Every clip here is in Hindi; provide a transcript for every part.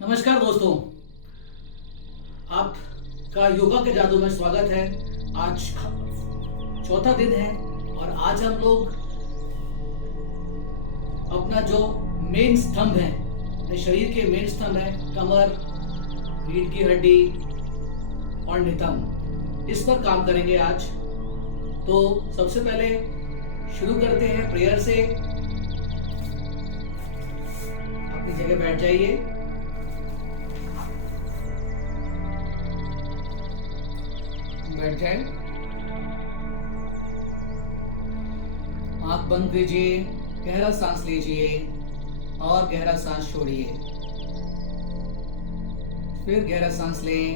नमस्कार दोस्तों, आपका योगा के जादू में स्वागत है। आज चौथा दिन है और आज हम लोग अपना जो मेन स्तंभ है, अपने शरीर के मेन स्तंभ है, कमर, रीढ़ की हड्डी और नितंब, इस पर काम करेंगे आज। तो सबसे पहले शुरू करते हैं प्रेयर से। अपनी जगह बैठ जाइए। बैठ जाए, आंख बंद कीजिए, गहरा सांस लीजिए और गहरा सांस छोड़िए। फिर गहरा सांस लें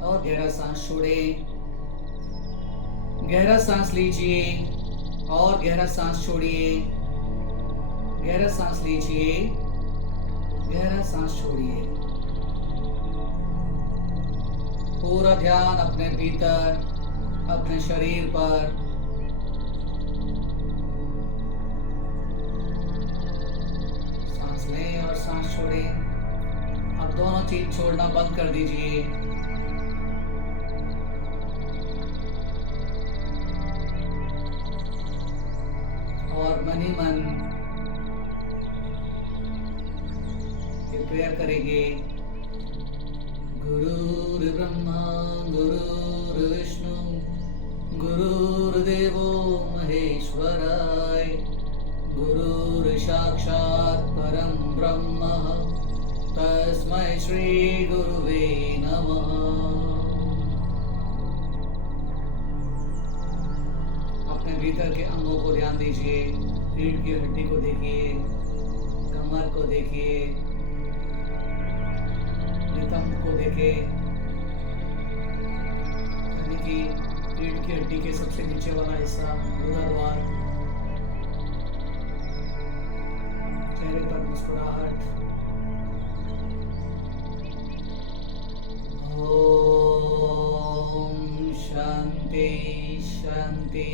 और गहरा सांस छोड़ें। गहरा सांस लीजिए और गहरा सांस छोड़िए। गहरा सांस लीजिए, गहरा सांस छोड़िए। पूरा ध्यान अपने भीतर, अपने शरीर पर। सांस लें और सांस छोड़ें। अब दोनों चीज छोड़ना बंद कर दीजिए। और मन ही मन ये प्रेयर करेंगे। गुरुर्ब्रह्मा गुरुर्विष्णु गुरुर्देवो महेश्वराय, गुरुर्साक्षात् परं ब्रह्म तस्मै श्री गुरुवे नमः। अपने भीतर के अंगों को ध्यान दीजिए। रीढ़ की हड्डी को देखिए, कमर को देखिए, नितंब को देखे, यानी कि रीढ़ की हड्डी के सबसे नीचे वाला हिस्सा, गुदाद्वार, चेहरे पर मुस्कुराहट। ओम शांति शांति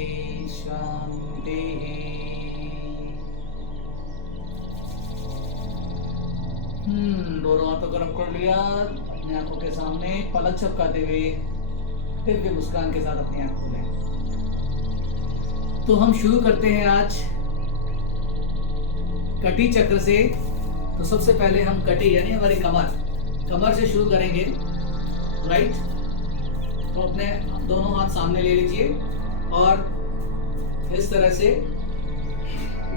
शांति। दोनों हाथों को रख कर लिया। अपनी आंखों के सामने पलक झपकाते हुए दिव्य मुस्कान के साथ अपनी आंख खोलें। तो हम शुरू करते हैं आज कटी चक्र से। तो सबसे पहले हम कटी यानी हमारी कमर से शुरू करेंगे। राइट, तो अपने दोनों हाथ सामने ले लीजिए और इस तरह से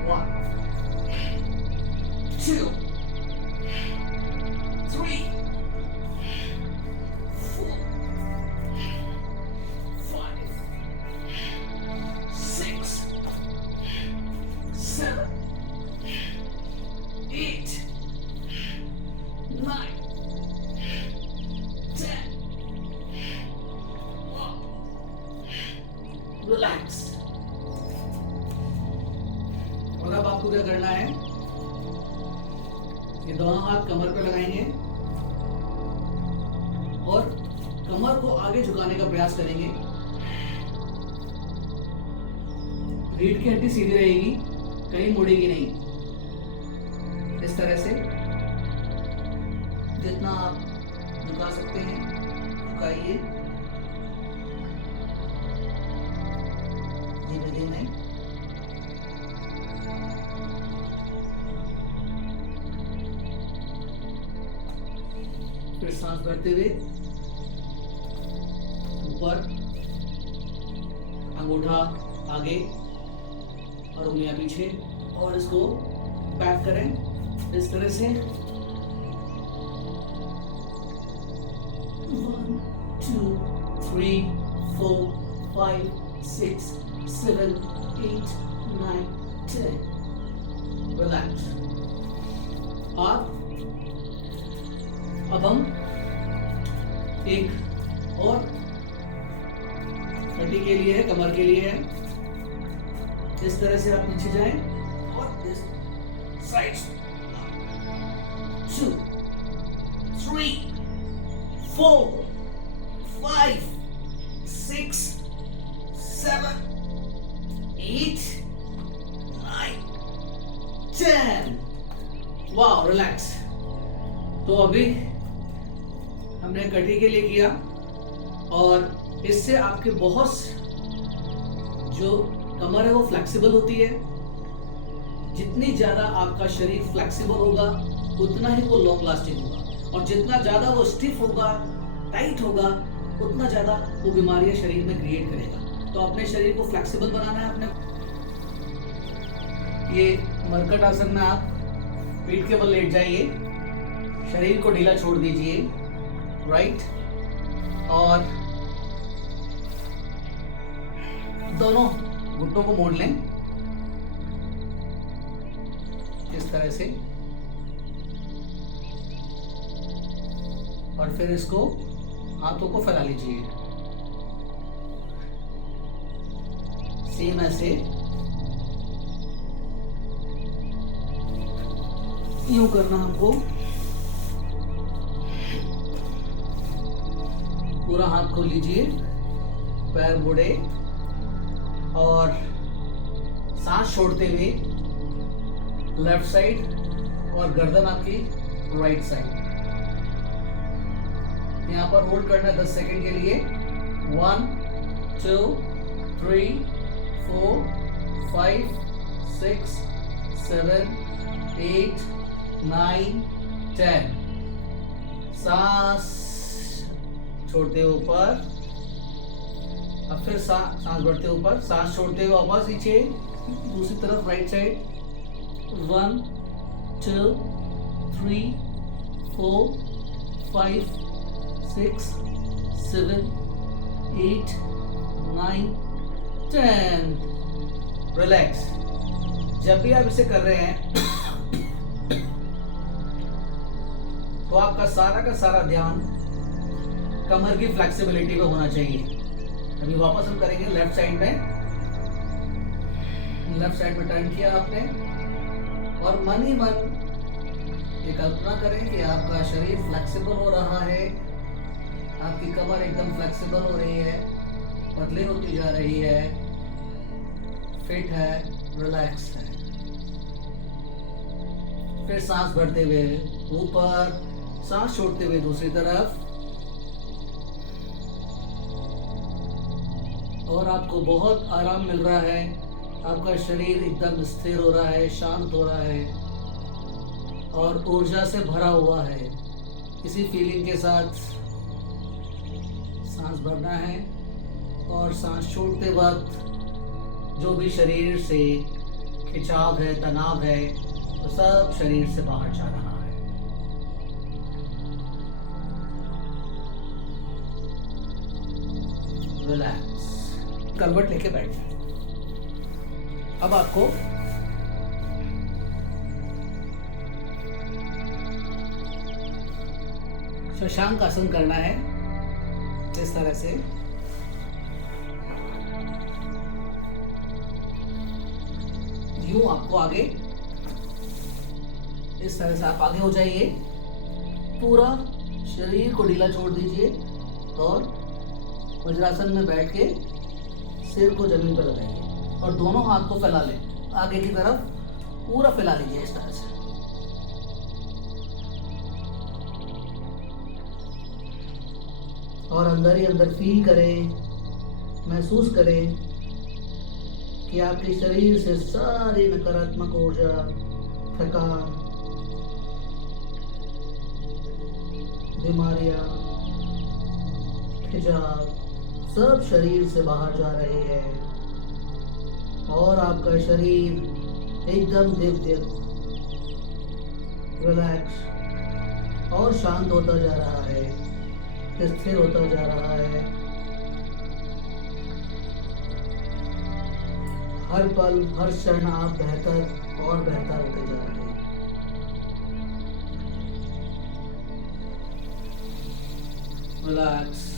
1 2 3 4 5 6 7 8 9 10। रिलैक्स। और अब आपको क्या करना है, ये दोनों हाथ कमर पे लगाएंगे और कमर को आगे झुकाने का प्रयास करेंगे। रीढ़ की हड्डी सीधी रहेगी, कहीं मुड़ेगी नहीं। इस तरह से जितना आप झुका सकते हैं झुकाइए। धीमे धीमे फिर सांस भरते हुए ऊपर, अंगूठा आगे और उंगलियां पीछे, और इसको पैक करें इस तरह से। 1 2 3 4 5 6 7 8 9 10। रिलैक्स। अब हम एक और हड्डी के लिए है, कमर के लिए है। इस तरह से आप नीचे जाएं और इस साइड 2 3 4 5 6 7 8 9 10। Wow, relax. तो अभी हमने कटी के लिए किया और इससे आपके बहुत जो कमर है वो फ्लेक्सिबल होती है। जितनी ज़्यादा आपका शरीर फ्लेक्सिबल होगा उतना ही वो लॉन्ग लास्टिंग होगा, और जितना ज़्यादा वो स्टिफ होगा, टाइट होगा, उतना ज़्यादा वो बीमारियां शरीर में क्रिएट करेगा। तो अपने शरीर को फ्लेक्सिबल बनाना है अपने। ये मरकट आसन में आप पीठ के बल लेट जाइए, शरीर को ढीला छोड़ दीजिए, राइट, और दोनों घुटनों को मोड़ लें इस तरह से, और फिर इसको हाथों को फैला लीजिए सेम ऐसे, यूं करना हमको। पूरा हाथ खोल लीजिए, पैर मोड़े और सांस छोड़ते हुए लेफ्ट साइड और गर्दन आपकी राइट साइड। यहाँ पर होल्ड करना है 10 सेकंड के लिए। 1 2 3 4 5 6 7 8 9 10। सांस छोड़ते हुए ऊपर, अब फिर सांस बढ़ते ऊपर, सांस छोड़ते हुए वापस नीचे दूसरी तरफ राइट साइड। 1 2 3 4 5 6 7 8 9 10। रिलैक्स। जब भी आप इसे कर रहे हैं तो आपका सारा का सारा ध्यान कमर की फ्लेक्सिबिलिटी पे होना चाहिए। अभी वापस हम करेंगे लेफ्ट साइड में। लेफ्ट साइड में टर्न किया आपने और मन ही मन ये कल्पना करें कि आपका शरीर फ्लेक्सिबल हो रहा है, आपकी कमर एकदम फ्लेक्सिबल हो रही है, पतली होती जा रही है, फिट है, रिलैक्स है। फिर सांस भरते हुए ऊपर, सांस छोड़ते हुए दूसरी तरफ, और आपको बहुत आराम मिल रहा है। आपका शरीर एकदम स्थिर हो रहा है, शांत हो रहा है और ऊर्जा से भरा हुआ है। इसी फीलिंग के साथ सांस भरना है और सांस छोड़ते वक्त जो भी शरीर से खिंचाव है, तनाव है, वो सब शरीर से बाहर जा रहा है। रिलैक्स। करवट लेके बैठ जाए। अब आपको शशांक आसन करना है इस तरह से। यूं आपको आगे, इस तरह से आप आगे हो जाइए, पूरा शरीर को ढीला छोड़ दीजिए और वज्रासन में बैठ के सिर को जमीन पर लगाइए और दोनों हाथ को फैला लें आगे की तरफ, पूरा फैला लीजिए इस तरह से। और अंदर ही अंदर फील करें, महसूस करें कि आपके शरीर से सारी नकारात्मक ऊर्जा, थकान, बीमारियां, खिंचाव सब शरीर से बाहर जा रहे हैं और आपका शरीर एकदम दिव्य, रिलैक्स और शांत होता जा रहा है, स्थिर होता जा रहा है। हर पल, हर क्षण आप बेहतर और बेहतर होते जा रहे हैं। रिलैक्स।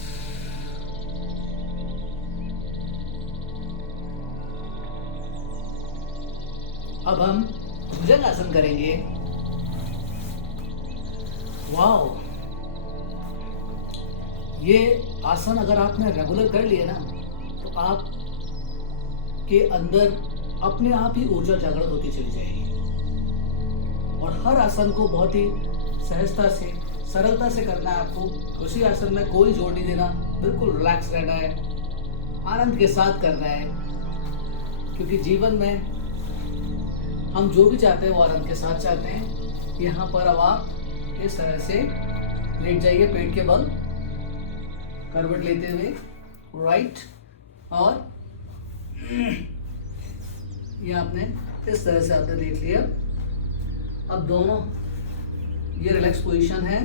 अब हम भुजंग आसन करेंगे। वाओ, ये आसन अगर आपने रेगुलर कर लिया ना तो आप के अंदर अपने आप ही ऊर्जा जागृत होती चली जाएगी और हर आसन को बहुत ही सहजता से, सरलता से करना है आपको। उसी आसन में कोई जोर नहीं देना, बिल्कुल रिलैक्स रहना है, आनंद के साथ करना है, क्योंकि जीवन में हम जो भी चाहते हैं वो आनंद के साथ चाहते हैं। यहाँ पर अब आप इस तरह से लेट जाइए, पेट के बल करवट लेते हुए, राइट, और ये आपने इस तरह से आपने लेट लिया। अब दोनों ये रिलैक्स पोजीशन है,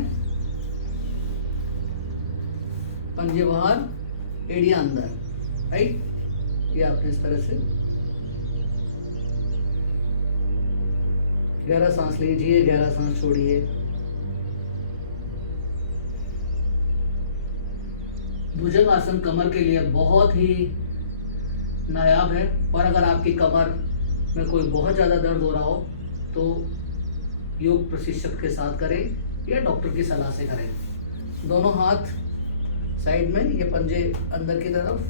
पंजे बाहर, एड़ियां अंदर, राइट। ये आपने इस तरह से गहरा सांस लीजिए, गहरा सांस छोड़िए। भुजंग आसन कमर के लिए बहुत ही नायाब है, और अगर आपकी कमर में कोई बहुत ज़्यादा दर्द हो रहा हो तो योग प्रशिक्षक के साथ करें या डॉक्टर की सलाह से करें। दोनों हाथ साइड में, ये पंजे अंदर की तरफ,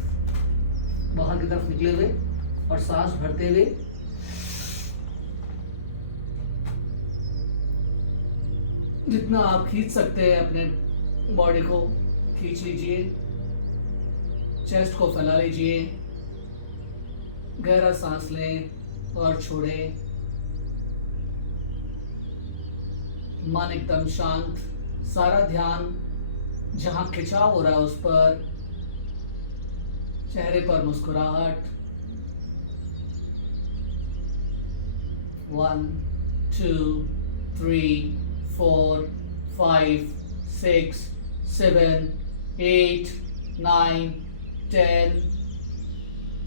बाहर की तरफ निकले हुए, और सांस भरते हुए जितना आप खींच सकते हैं अपने बॉडी को खींच लीजिए, चेस्ट को फैला लीजिए, गहरा सांस लें और छोड़ें। मन एकदम शांत, सारा ध्यान जहां खिंचाव हो रहा है उस पर, चेहरे पर मुस्कुराहट। 1 2 3 4 5 6 7 8 9 10।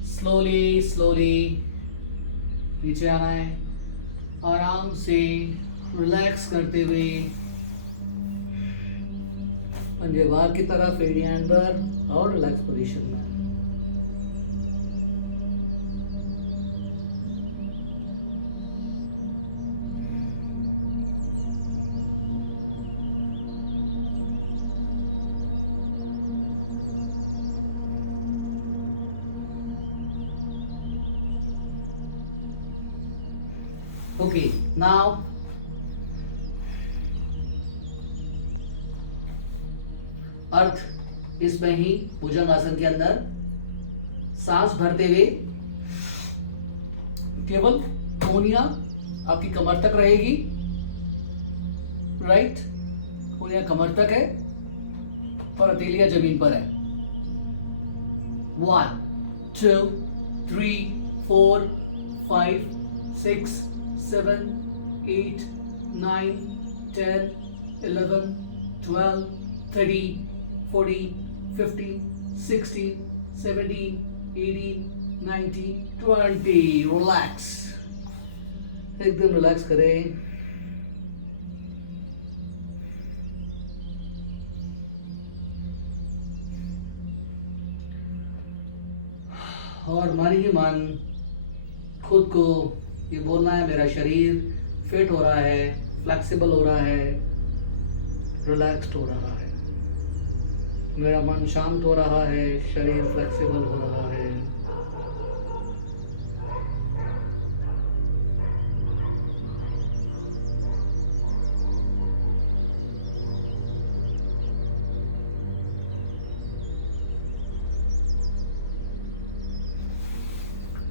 स्लोली स्लोली नीचे आना है, आराम से रिलैक्स करते हुए, पंजे बाहर की तरफ, एड़ियां अंदर, और रिलैक्स पोजीशन में। Okay, now अर्थ इसमें ही भुजंग आसन के अंदर सांस भरते हुए केवल कोहनियां आपकी कमर तक रहेगी, राइट। कोहनियां कमर तक है और हथेलियां जमीन पर है। 1 2 3 4 5 6 7 8 9 10 11 12 13 14 15 16 17 18 19 20। रिलैक्स, एकदम रिलैक्स करें। और मन ही मन खुद को ये बोलना है, मेरा शरीर फिट हो रहा है, फ्लेक्सिबल हो रहा है, रिलैक्स्ड हो रहा है, मेरा मन शांत हो रहा है, शरीर फ्लेक्सिबल हो रहा है।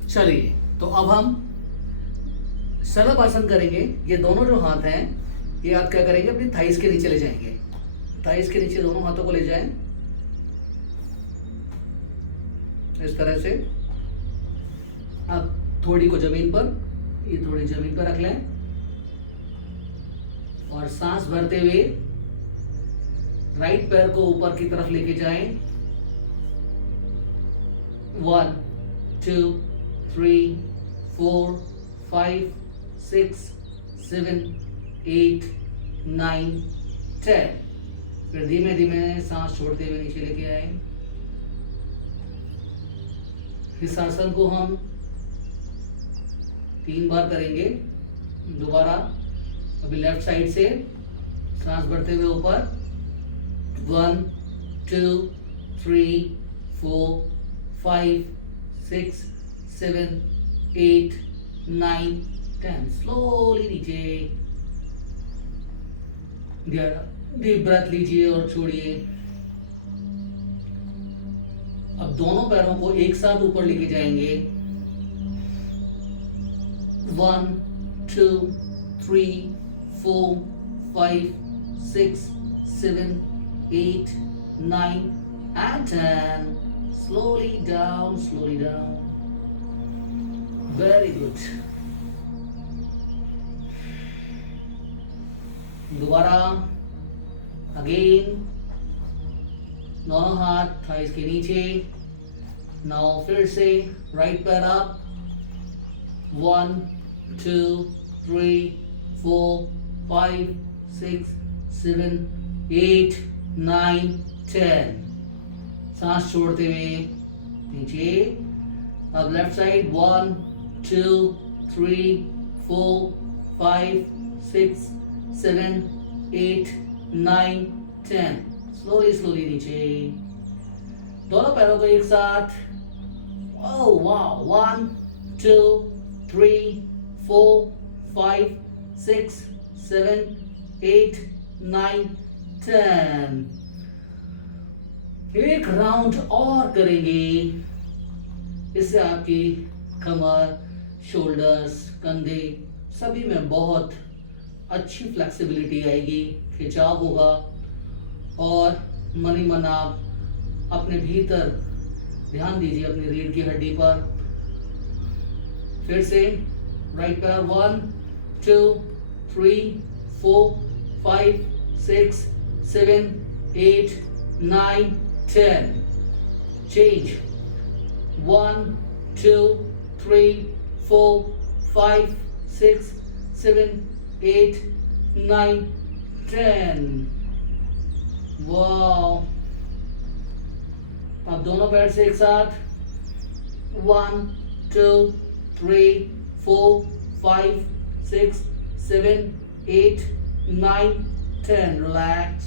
चलिए, तो अब हम सरल आसन करेंगे। ये दोनों जो हाथ हैं, ये आप क्या करेंगे, अपनी थाइस के नीचे ले जाएंगे। थाइस के नीचे दोनों हाथों को ले जाएं, इस तरह से। अब थोड़ी को जमीन पर, ये थोड़ी जमीन पर रख लें, और सांस भरते हुए राइट पैर को ऊपर की तरफ लेके जाएं। 1 2 3 4 5 6 7 8 9 10। फिर धीमे धीमे सांस छोड़ते हुए नीचे लेके आए। इस आसन को हम 3 बार करेंगे। दोबारा अभी लेफ्ट साइड से सांस भरते हुए ऊपर, 1 2 3 4 5 6 7 8 9 10। स्लोली नीचे, डीप ब्रेथ लीजिए और छोड़िए। अब दोनों पैरों को एक साथ ऊपर लेके जाएंगे। 1 2 3 4 5 6 7 8 9 and 10. Slowly down, slowly down. Very good. दोबारा अगेन, दोनों हाथ थाइस के नीचे। नाउ फिर से राइट पैर अप। 1 2 3 4 5 6 7 8 9 10। सांस छोड़ते हुए नीचे। अब लेफ्ट साइड 1 2 3 4 5 6 7 8 9 10। स्लोली स्लोली नीचे, दोनों पैरों को एक साथ। ओह वाह, 1 2 3 4 5 6 7 8 9 10। एक राउंड और करेंगे। इससे आपकी कमर, शोल्डर्स, कंधे सभी में बहुत अच्छी फ्लेक्सिबिलिटी आएगी, खिंचाव होगा और मन ही मन आप अपने भीतर ध्यान दीजिए अपनी रीढ़ की हड्डी पर। फिर से राइट पैर 1 2 3 4 5 6 7 8 9 10। चेंज 1 2 3 4 5 6 7 8 9 10। वाओ। अब दोनों पैर से एक साथ 1 2 3 4 5 6 7 8 9 10। रिलैक्स,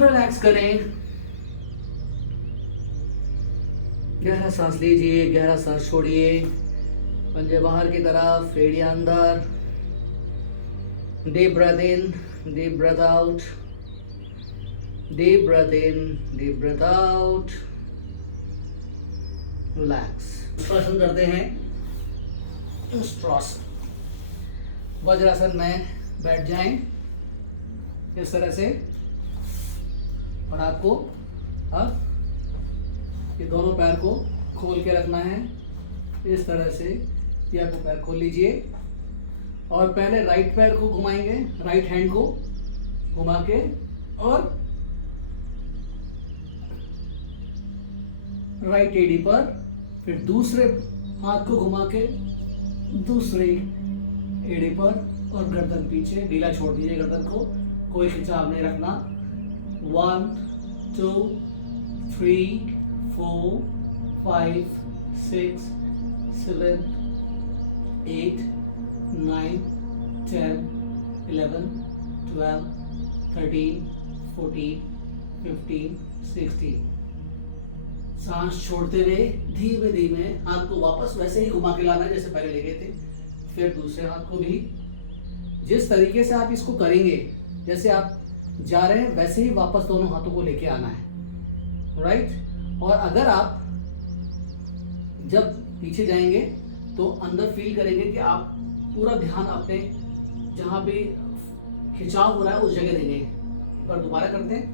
रिलैक्स करें। गहरा सांस लीजिए, गहरा सांस छोड़िए। पंजे बाहर की तरफ, एड़ियां अंदर। Deep breath in, deep breath out, deep breath in, deep breath out. Relax. श्वासन करते हैं। श्वासन वज्रासन में बैठ जाएं इस तरह से, और आपको अब ये दोनों पैर को खोल के रखना है इस तरह से। ये आपको पैर खोल लीजिए और पहले राइट पैर को घुमाएंगे, राइट हैंड को घुमा के, और राइट एडी पर, फिर दूसरे हाथ को घुमा के दूसरे एड़ी पर, और गर्दन पीछे, ढीला छोड़ दीजिए गर्दन को, कोई खिंचाव नहीं रखना। 1 2 3 4 5 6 7 8 9 10 11 12 13 14 15 16। सांस छोड़ते हुए धीमे धीमे हाथ को वापस वैसे ही घुमा के लाना है जैसे पहले ले गए थे। फिर दूसरे हाथ को भी जिस तरीके से आप इसको करेंगे, जैसे आप जा रहे हैं वैसे ही वापस दोनों हाथों को लेके आना है, राइट। और अगर आप जब पीछे जाएंगे तो अंदर फील करेंगे कि आप पूरा ध्यान अपने जहां भी खिंचाव हो रहा है उस जगह देंगे। एक बार दोबारा करते हैं।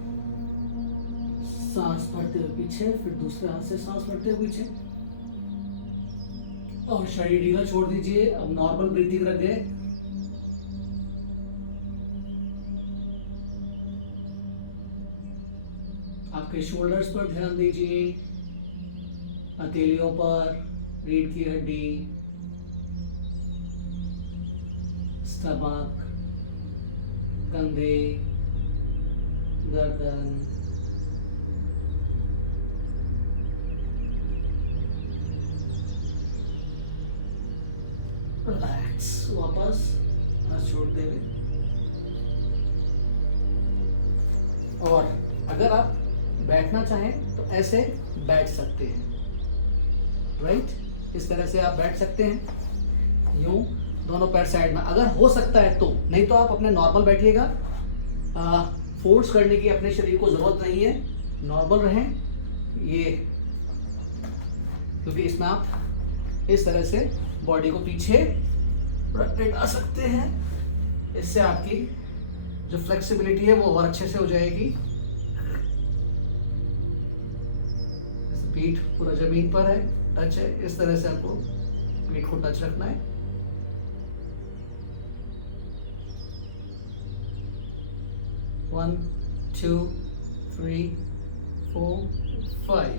सांस भरते हुए पीछे, फिर दूसरे हाथ से सांस भरते हुए पीछे, और शरीर ढीला छोड़ दीजिए। अब नॉर्मल ब्रीथिंग रख गए। आपके शोल्डर्स पर ध्यान दीजिए, हथेलियों पर, रीढ़ की हड्डी, स्टमक, कंधे, गर्दन, रिलैक्स। वापस हाथ छोड़ते हुए, और अगर आप बैठना चाहें तो ऐसे बैठ सकते हैं, राइट। इस तरह से आप बैठ सकते हैं। यूं दोनों पैर साइड में, अगर हो सकता है तो, नहीं तो आप अपने नॉर्मल बैठिएगा। फोर्स करने की अपने शरीर को ज़रूरत नहीं है, नॉर्मल रहें ये, क्योंकि इसमें आप इस तरह से बॉडी को पीछे लेटा सकते हैं। इससे आपकी जो फ्लेक्सिबिलिटी है वो और अच्छे से हो जाएगी। पीठ पूरा जमीन पर है, टच है, इस तरह से आपको पीठ को टच रखना है। वन, टू, थ्री, 4, 5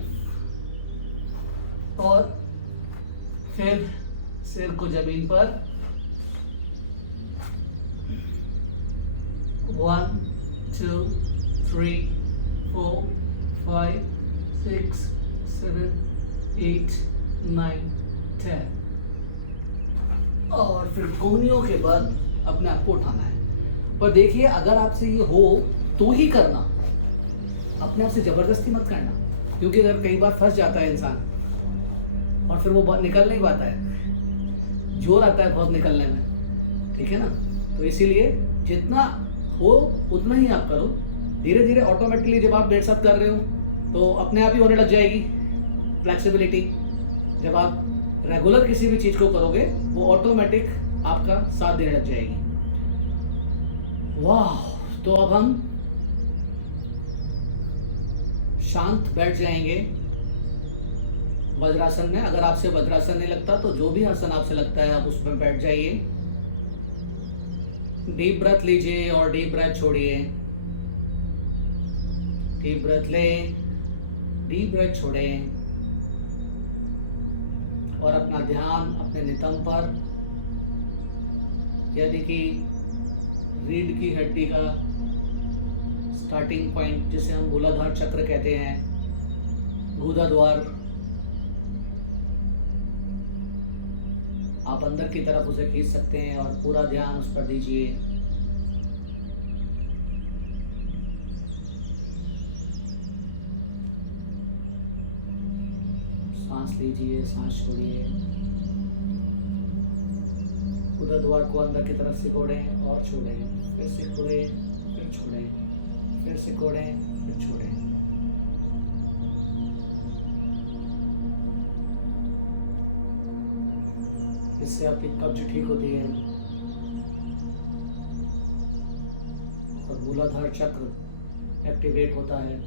और फिर सिर को जमीन पर 1, 2, 3, 4, 5, 6, 7, 8, 9, 10 और फिर कोहनियों के बल अपने आप को उठाना है। पर देखिए, अगर आपसे ये हो तो ही करना, अपने आप से जबरदस्ती मत करना, क्योंकि अगर कई बार फंस जाता है इंसान और फिर वो निकल नहीं पाता है, जोर आता है बहुत निकलने में, ठीक है ना। तो इसीलिए जितना हो उतना ही आप करो। धीरे धीरे ऑटोमेटिकली जब आप मेरे साथ कर रहे हो तो अपने आप ही होने लग जाएगी फ्लेक्सिबिलिटी। जब आप रेगुलर किसी भी चीज़ को करोगे वो ऑटोमेटिक आपका साथ देने लग जाएगी। वाह, तो अब हम शांत बैठ जाएंगे वज्रासन में। अगर आपसे वज्रासन नहीं लगता तो जो भी आसन आपसे लगता है आप उसमें बैठ जाइए। डीप ब्रेथ लीजिए और डीप ब्रेथ छोड़िए। डीप ब्रेथ लें, डीप ब्रेथ छोड़ें और अपना ध्यान अपने नितंब पर, यानी कि रीढ़ की हड्डी का स्टार्टिंग पॉइंट जिसे हम मूलाधार चक्र कहते हैं, गुदा द्वार, आप अंदर की तरफ उसे खींच सकते हैं और पूरा ध्यान उस पर दीजिए। सांस लीजिए, सांस छोड़िए। गुदा द्वार को अंदर की तरफ सिकोड़ें और छोड़ें, फिर सिकोड़ें, फिर छोड़ें, फिर सिकोड़ें, फिर छोड़ें। इससे आपकी कब्ज ठीक होती है और मूलाधार चक्र एक्टिवेट होता है,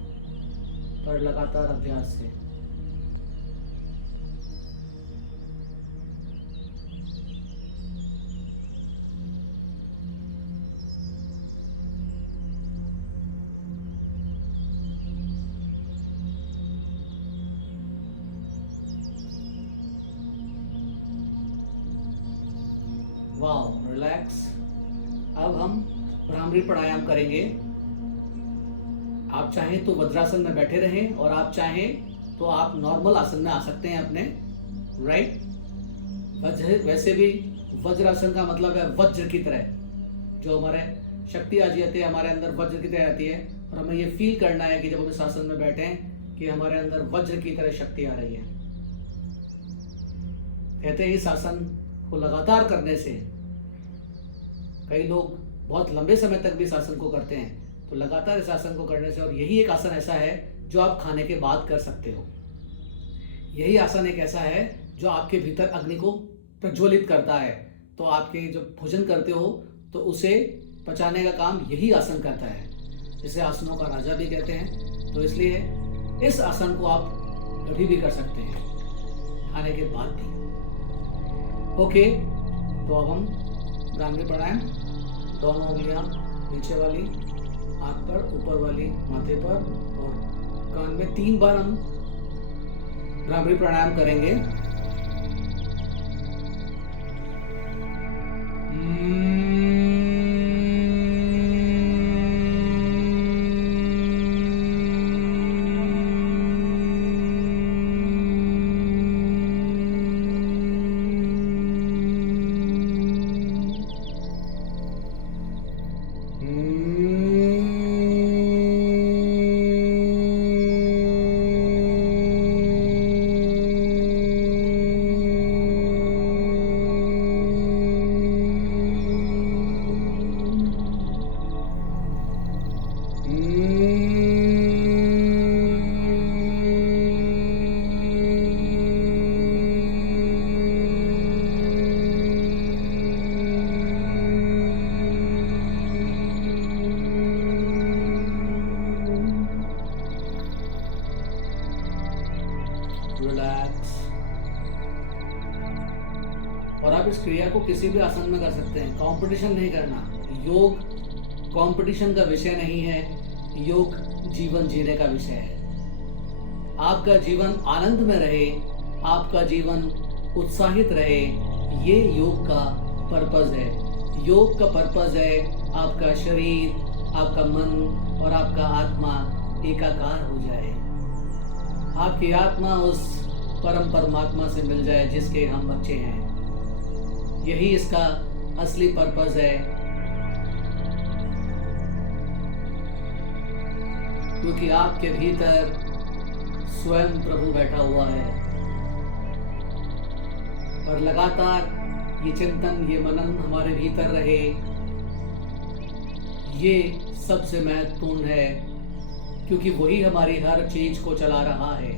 पर लगातार अभ्यास से। Wow, relax. अब हम भ्रामरी प्राणायाम करेंगे। आप चाहें तो वज्रासन में बैठे रहें और आप चाहें तो आप नॉर्मल आसन में आ सकते हैं अपने, राइट। वैसे भी वज्रासन का मतलब है वज्र की तरह, जो हमारे शक्ति आ जाती है हमारे अंदर वज्र की तरह आती है, और हमें ये फील करना है कि जब हम इस आसन में बैठे हैं कि हमारे अंदर वज्र की तरह शक्ति आ रही है। कहते हैं इस आसन को लगातार करने से, कई लोग बहुत लंबे समय तक भी इस आसन को करते हैं, तो लगातार इस आसन को करने से, और यही एक आसन ऐसा है जो आप खाने के बाद कर सकते हो। यही आसन एक ऐसा है जो आपके भीतर अग्नि को प्रज्वलित करता है, तो आपके जब भोजन करते हो तो उसे पचाने का काम यही आसन करता है, जिसे आसनों का राजा भी कहते हैं। तो इसलिए इस आसन को आप कभी भी कर सकते हैं, खाने के बाद भी। ओके, तो अब हम भ्रामरी प्राणायाम, दोनों उंगलियां नीचे वाली हाथ पर, ऊपर वाली माथे पर, और कान में 3 बार हम भ्रामरी प्राणायाम करेंगे। रिलैक्स। और आप इस क्रिया को किसी भी आसन में कर सकते हैं, कंपटीशन नहीं करना। योग कंपटीशन का विषय नहीं है, योग जीवन जीने का विषय है। आपका जीवन आनंद में रहे, आपका जीवन उत्साहित रहे, ये योग का पर्पस है। योग का पर्पस है आपका शरीर, आपका मन और आपका आत्मा एकाकार हो जाए, आपकी आत्मा उस परम परमात्मा से मिल जाए जिसके हम बच्चे हैं। यही इसका असली पर्पस है, क्योंकि आपके भीतर स्वयं प्रभु बैठा हुआ है। और लगातार ये चिंतन, ये मनन हमारे भीतर रहे, ये सबसे महत्वपूर्ण है, क्योंकि वही हमारी हर चीज को चला रहा है।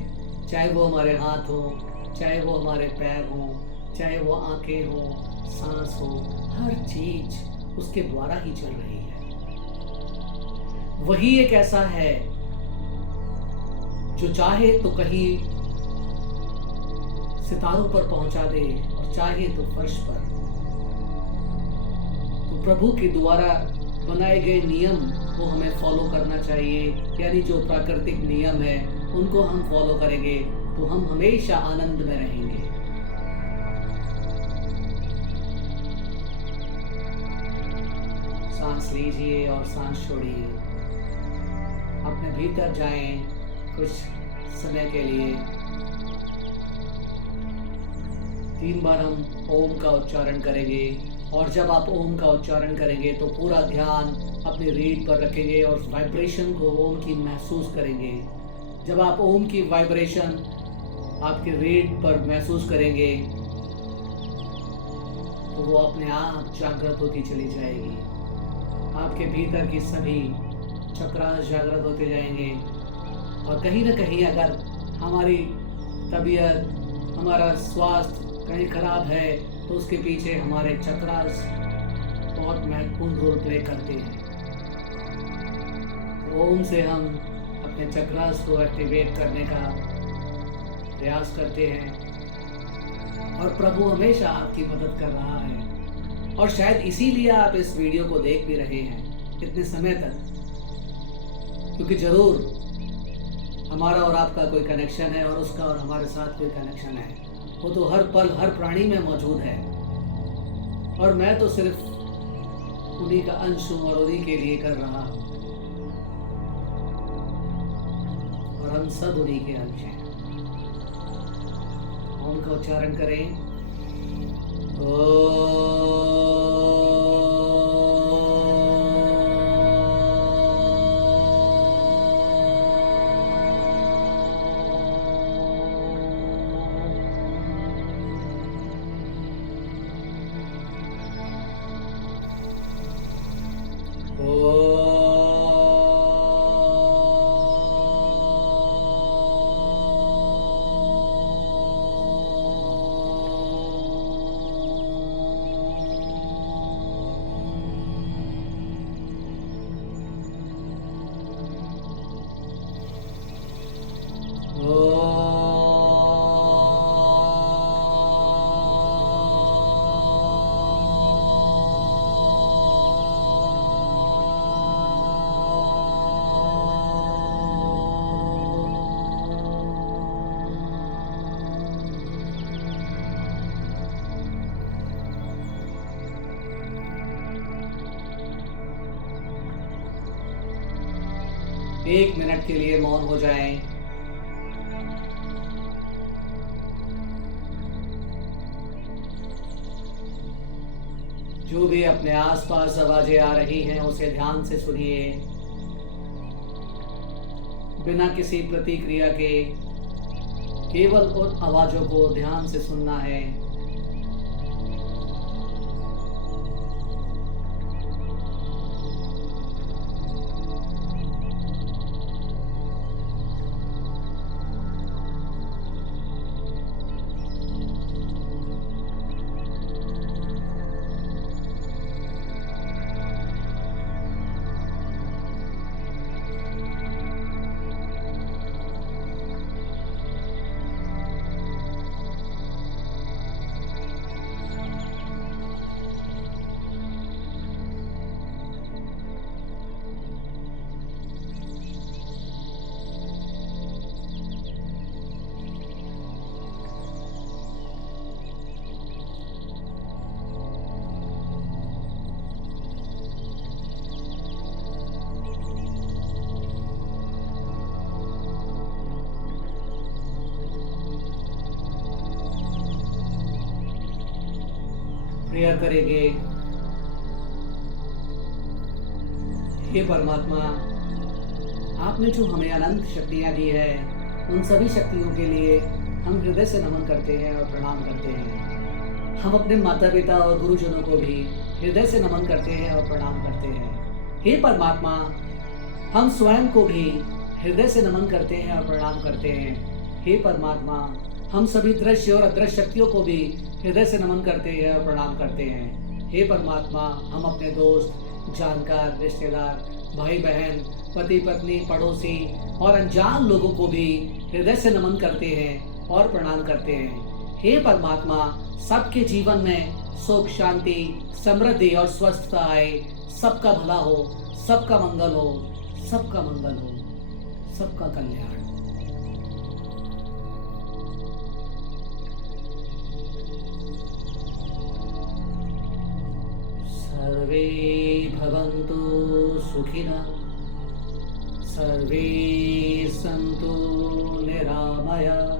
चाहे वो हमारे हाथ हो, चाहे वो हमारे पैर हो, चाहे वो आंखें हो, सांस हो, हर चीज उसके द्वारा ही चल रही है। वही एक ऐसा है जो चाहे तो कहीं सितारों पर पहुंचा दे और चाहे तो फर्श पर। तो प्रभु के द्वारा बनाए गए नियम को हमें फॉलो करना चाहिए, यानी जो प्राकृतिक नियम है उनको हम फॉलो करेंगे तो हम हमेशा आनंद में रहेंगे। सांस लीजिए और सांस छोड़िए, अपने भीतर जाएं कुछ समय के लिए। 3 बार हम ओम का उच्चारण करेंगे, और जब आप ओम का उच्चारण करेंगे तो पूरा ध्यान अपनी रीढ़ पर रखेंगे और वाइब्रेशन को ओम की महसूस करेंगे। जब आप ओम की वाइब्रेशन आपकी रीढ़ पर महसूस करेंगे तो वो अपने आप जागृत होती चली जाएगी। आपके भीतर की सभी चक्रास जागृत होते जाएंगे। और कहीं ना कहीं अगर हमारी तबीयत, हमारा स्वास्थ्य कहीं खराब है तो उसके पीछे हमारे चक्रास बहुत महत्वपूर्ण रोल प्ले करते हैं। ओम से हम अपने चक्रास को एक्टिवेट करने का प्रयास करते हैं और प्रभु हमेशा आपकी मदद कर रहा है। और शायद इसीलिए आप इस वीडियो को देख भी रहे हैं इतने समय तक, क्योंकि जरूर हमारा और आपका कोई कनेक्शन है और उसका और हमारे साथ कोई कनेक्शन है। वो तो हर पल हर प्राणी में मौजूद है, और मैं तो सिर्फ उन्हीं का अंश हूँ और उन्हीं के लिए कर रहा हूँ, और हम सब उन्हीं के अंश हैं। ओम का उच्चारण करें। एक मिनट के लिए मौन हो जाएं। जो भी अपने आसपास आवाजें आ रही हैं उसे ध्यान से सुनिए, बिना किसी प्रतिक्रिया के। केवल उन आवाजों को ध्यान से सुनना है। प्रेयर करेंगे। हे परमात्मा, आपने जो हमें अनंत शक्तियाँ दी है, उन सभी शक्तियों के लिए हम हृदय से नमन करते हैं और प्रणाम करते हैं। हम अपने माता पिता और गुरुजनों को भी हृदय से नमन करते हैं और प्रणाम करते हैं। हे परमात्मा, हम स्वयं को भी हृदय से नमन करते हैं और प्रणाम करते हैं। हे परमात्मा, हम सभी दृश्य और अदृश्य शक्तियों को भी हृदय से नमन करते हैं और प्रणाम करते हैं। हे परमात्मा, हम अपने दोस्त, जानकार, रिश्तेदार, भाई बहन, पति पत्नी, पड़ोसी और अनजान लोगों को भी हृदय से नमन करते हैं और प्रणाम करते हैं। हे परमात्मा, सबके जीवन में सुख, शांति, समृद्धि और स्वस्थता आए। सबका भला हो, सबका मंगल हो, सबका मंगल हो, सबका कल्याण। सर्वे भवन्तु सुखिनः, सर्वे सन्तु निरामयाः,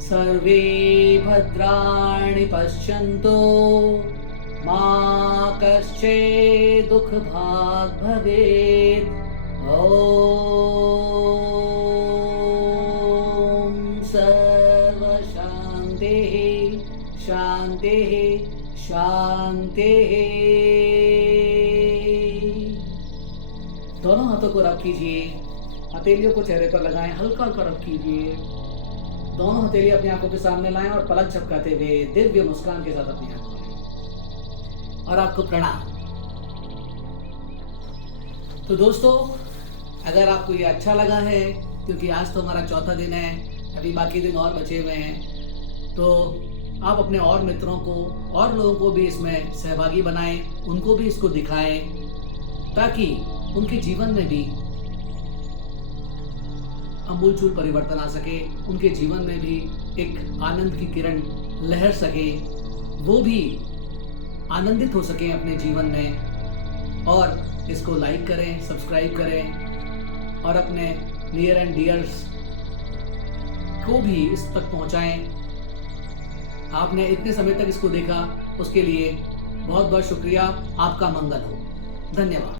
सर्वे भद्राणि पश्यन्तु, मा कश्चित् दुःखभाग् भवेत्। ॐ सर्वशान्तिः शान्तिः शान्तिः। दोनों हाथों को रब कीजिए, हथेलियों को चेहरे पर लगाएं, हल्का हल्का रब कीजिए। दोनों हथेली अपनी आंखों के सामने लाएं और पलक झपकाते हुए दिव्य मुस्कान के साथ अपनी आंखों खोलें। और आपको प्रणाम। तो दोस्तों, अगर आपको ये अच्छा लगा है, क्योंकि आज तो हमारा चौथा दिन है, अभी बाकी दिन और बचे हुए हैं, तो आप अपने और मित्रों को और लोगों को भी इसमें सहभागी बनाएं, उनको भी इसको दिखाएं, ताकि उनके जीवन में भी आमूलचूल परिवर्तन आ सके, उनके जीवन में भी एक आनंद की किरण लहर सके, वो भी आनंदित हो सके अपने जीवन में। और इसको लाइक करें, सब्सक्राइब करें और अपने नियर एंड डियर्स को भी इस तक पहुंचाएं। आपने इतने समय तक इसको देखा, उसके लिए बहुत बहुत शुक्रिया। आपका मंगल हो। धन्यवाद।